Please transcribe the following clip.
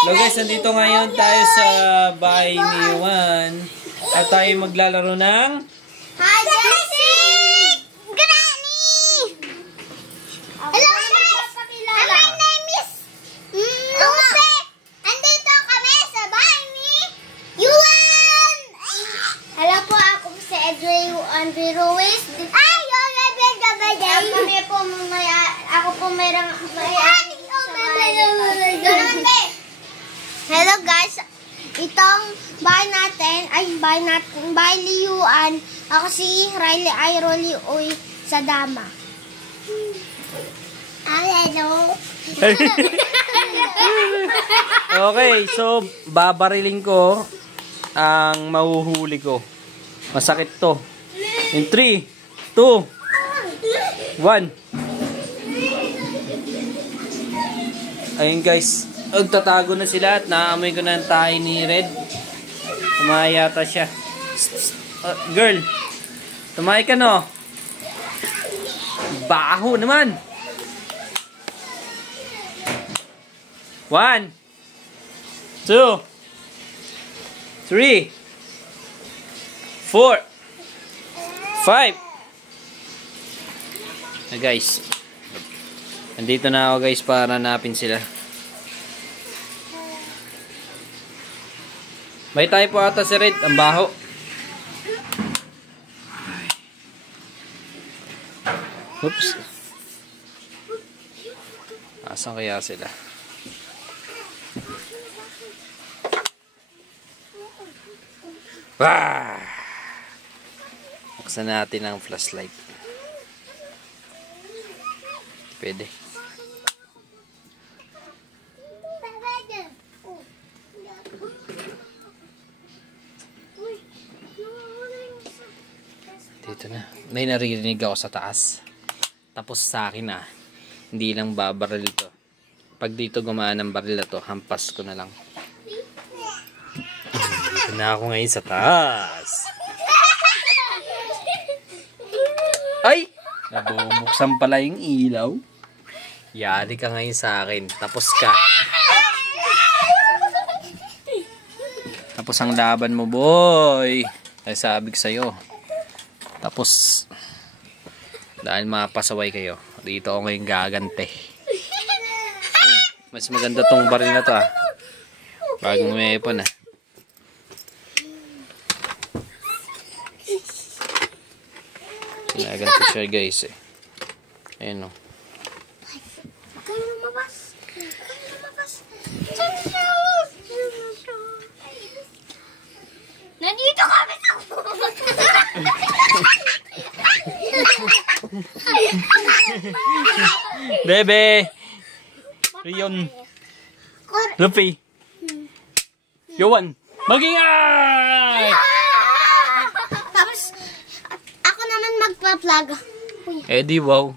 Hello guys, nandito ngayon tayo sa bahay ni Juan. At tayo maglalaro ng Hide and seek! Granny! Hello guys! My name is Lupe! Andito kami sa bahay ni Juan! Hello po, ako po si Andre Ruiz. Ay! Ako po mayroong Hello guys! Itong bahay ni Juan. Ako si Riley Iroli Uy sa Dama. Hello! Okay, so babariling ko ang mahuhuli ko. Masakit to. In 3, 2, 1. Ayun guys, magtatago na sila at naamoy ko na ang tahi ni Red. Tumayata siya. Girl, tumahay ka no? Baho naman. 1, 2, 3, 4, 5. Guys, nandito na ako guys para hanapin sila. May tayo po ata si Red, ang baho. Oops. Asan kaya sila? Wah! Buksan natin ang flashlight. Pwede. Dito na. May naririnig ako sa taas. Tapos sa akin hindi lang babaril ito. Pag dito gumaan ang baril na to, hampas ko na lang. Dito na ako ngayon sa taas. Ay! Nabubuksan pala yung ilaw. Yari ka ngayon sa akin. Tapos ka. Tapos ang laban mo, boy. Ay sabi ko sa'yo. Tapos, dahil mapasaway kayo, dito ako ngayon gagante. Mas maganda tong baril na to bagong weapon Ginaganto siya guys Ayan o. Kayo lumabas. Nandito kami sa Bebe! Rion! Luffy! Juan! Mag-ingay! Tapos, ako naman magpa-plug. Eddie, wow!